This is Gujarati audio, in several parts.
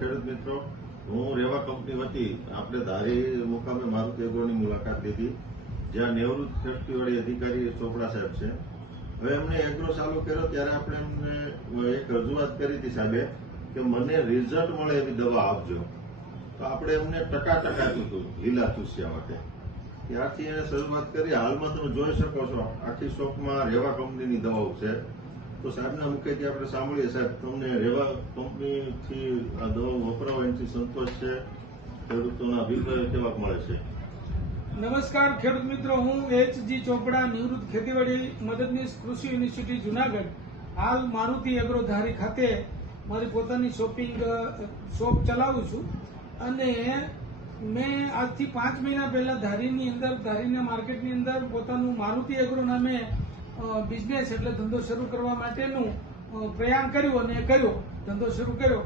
ખેડૂત મિત્રો, હું રેવા કંપની વતી આપણે ધારી મુકામે મારુતિ એગ્રોની મુલાકાત લીધી, જ્યાં નિવૃત્ત ખેતીવાડી અધિકારી ચોપડા સાહેબ છે. હવે એમને એગ્રો ચાલુ કર્યો ત્યારે આપણે એમને એક રજૂઆત કરી હતી સાહેબે કે મને રિઝલ્ટ મળે એવી દવા આપજો. તો આપણે એમને ટકા આપ્યું હતું લીલા ચૂસ્યા માટે. ત્યારથી એને શરૂઆત કરી. હાલમાં તમે જોઈ શકો છો આખી શોપમાં રેવા કંપનીની દવાઓ છે. તો સાહેબના મુખેથી આપણે સાંભળીએ. સાહેબ, તમને રેવા કંપનીથી આ દવાઓ વપરાવો એનાથી સંતોષ છે? ખેડૂતોના અભિપ્રાય કેવા મળે છે? નમસ્કાર ખેડૂત મિત્રો, હું એચ.જી. ચોપડા, નિવૃત્ત ખેતીવાડી મદદનીશ, કૃષિ યુનિવર્સિટી જુનાગઢ. હાલ મારુતિ એગ્રો ધારી ખાતે મારી પોતાની શોપ ચલાવું છું. અને મેં આજથી 5 મહિના પહેલા ધારીના માર્કેટની અંદર પોતાનું મારુતિ એગ્રો નામે બિઝનેસ એટલે ધંધો શરૂ કરવા માટેનું પ્રયાણ કર્યું અને ધંધો શરૂ કર્યો.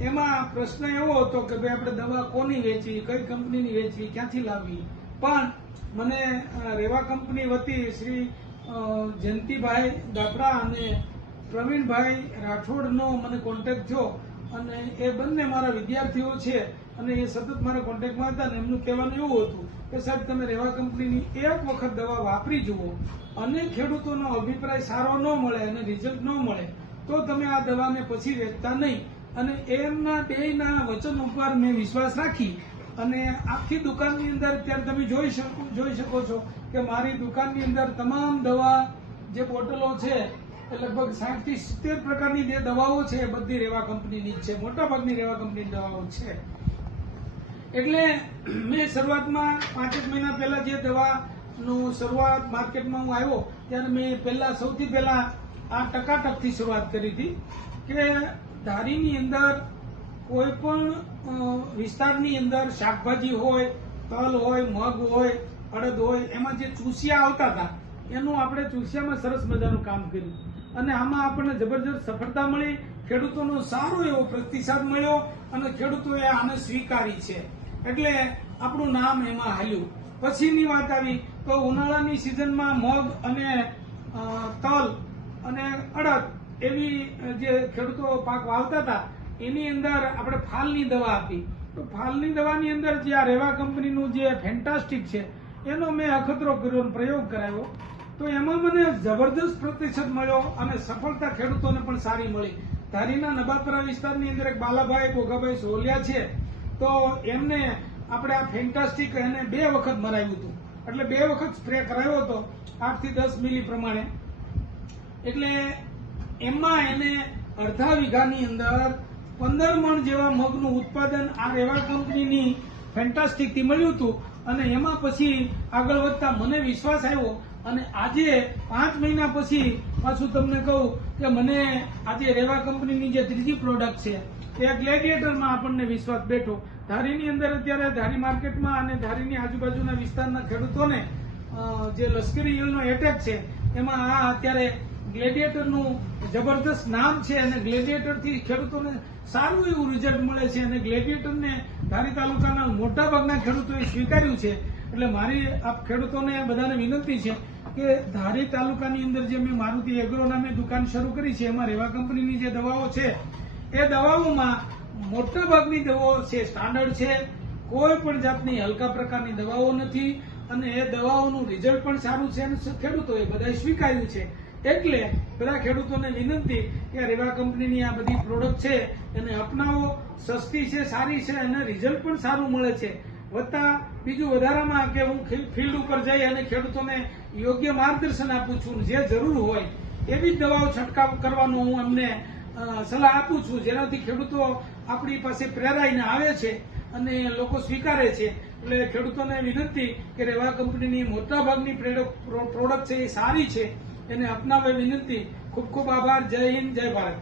એમાં પ્રશ્ન એવો હતો કે ભાઈ આપણે દવા કોની વેચવી, કઈ કંપનીની વેચવી, ક્યાંથી લાવવી. પણ મને રેવા કંપની વતી શ્રી જયંતિભાઈ દાપડા અને પ્રવીણભાઈ રાઠોડનો મને કોન્ટેક્ટ થયો. અને એ બંને મારા વિદ્યાર્થીઓ છે અને એ સતત મારા કોન્ટેક્ટમાં હતા. અને એમનું કહેવાનું એવું હતું કે સાહેબ, તમે રેવા કંપનીની એક વખત દવા વાપરી જુઓ અને ખેડૂતોનો અભિપ્રાય સારો ન મળે અને રિઝલ્ટ ન મળે તો તમે આ દવાને પછી વેચતા નહીં. અને એમના બેયના વચન ઉપર મેં વિશ્વાસ રાખી અને આખી દુકાનની અંદર અત્યારે તમે જોઈ શકો છો કે મારી દુકાનની અંદર તમામ દવા જે બોટલો છે એ લગભગ 60 થી 70 પ્રકારની જે દવાઓ છે એ બધી રેવા કંપનીની જ છે. મોટાભાગની રેવા કંપનીની દવાઓ છે. એટલે મેં શરૂઆતમાં 5 મહિના પહેલા જે દવાનું શરૂઆત માર્કેટમાં હું આવ્યો ત્યારે મેં સૌથી પહેલા આ ટકાટકથી શરૂઆત કરી હતી કે ધારીની અંદર કોઈ પણ વિસ્તારની અંદર શાકભાજી હોય, તલ હોય, મગ હોય, અડદ હોય, એમાં જે ચૂસિયા આવતા હતા એનું આપણે ચૂસિયામાં સરસ મજાનું કામ કર્યું. અને આમાં આપણને જબરજસ્ત સફળતા મળી. ખેડૂતોનો સારો એવો પ્રતિસાદ મળ્યો અને ખેડૂતોએ આને સ્વીકારી છે. એટલે આપણું નામ એમાં હાલ્યું. પછીની વાત આવી તો ઉનાળાની સિઝનમાં મગ અને તલ અને અડદ એવી જે ખેડૂતો પાક વાવતા હતા એની અંદર આપણે ફાલની દવા આપી. તો ફાલની દવાની અંદર જે આ રેવા કંપનીનું જે ફેન્ટાસ્ટિક છે એનો મેં અખતરો કર્યો, પ્રયોગ કરાવ્યો. તો એમાં મને જબરદસ્ત પ્રતિસાદ મળ્યો અને સફળતા ખેડૂતોને પણ સારી મળી. ધારીના નબાપરા વિસ્તારની અંદર એક બાલાભાઈ ભોગાભાઈ સોલિયા છે. તો એમને આપણે આ ફેન્ટાસ્ટિક એને 2 વખત મરાવ્યું હતું. એટલે 2 વખત સ્પ્રે કરાવ્યો હતો 8 થી 10 મિલી પ્રમાણે. એટલે એમાં એને અડધા વીઘાની અંદર 15 મણ જેવા મગનું ઉત્પાદન આ રેવા કંપનીની ફેન્ટાસ્ટિક થી મળ્યું હતું. અને એમાં પછી આગળ વધતા મને વિશ્વાસ આવ્યો અને આજે 5 મહિના પછી પાછું તમને કહું કે મને આજે રેવા કંપનીની જે ત્રીજી પ્રોડક્ટ છે એ ગ્લેડિએટરમાં આપણને વિશ્વાસ બેઠો. ધારીની અંદર અત્યારે ધારી માર્કેટમાં અને ધારીની આજુબાજુના વિસ્તારના ખેડૂતોને જે લશ્કરી ઈયળનો એટેક છે એમાં આ અત્યારે ગ્લેડિએટરનું જબરદસ્ત નામ છે અને ગ્લેડિએટરથી ખેડૂતોને સારું એવું રિઝલ્ટ મળે છે. અને ગ્લેડિએટરને ધારી તાલુકાના મોટાભાગના ખેડૂતોએ સ્વીકાર્યું છે. એટલે મારી આપ ખેડૂતોને બધાને વિનંતી છે કે ધારી તાલુકાની અંદર જે મેં મારુતિ એગ્રો નામે દુકાન શરૂ કરી છે એમાં રેવા કંપનીની જે દવાઓ છે એ દવાઓમાં મોટાભાગની દવાઓ છે સ્ટાન્ડર્ડ છે. કોઈ પણ જાતની હલકા પ્રકારની દવાઓ નથી અને એ દવાઓનું રિઝલ્ટ પણ સારું છે અને ખેડૂતોએ બધાએ સ્વીકાર્યું છે. એટલે બધા ખેડૂતોને વિનંતી કે રેવા કંપનીની આ બધી પ્રોડક્ટ છે એને અપનાવો. સસ્તી છે, સારી છે અને રિઝલ્ટ પણ સારું મળે છે. વત્તા બીજું વધારામાં કે હું ફિલ્ડ ઉપર જઈ અને ખેડૂતોને યોગ્ય માર્ગદર્શન આપું છું. જે જરૂર હોય એવી જ દવાઓ છંટકાવ કરવાનો હું એમને સલાહ આપું છું, જેનાથી ખેડૂતો આપણી પાસે પ્રેરાઈને આવે છે અને લોકો સ્વીકારે છે. એટલે ખેડૂતોને વિનંતી કે રેવા કંપનીની મોટાભાગની પ્રોડક્ટ છે એ સારી છે, એને અપનાવે વિનંતી. ખૂબ ખૂબ આભાર. જય હિન્દ, જય ભારત.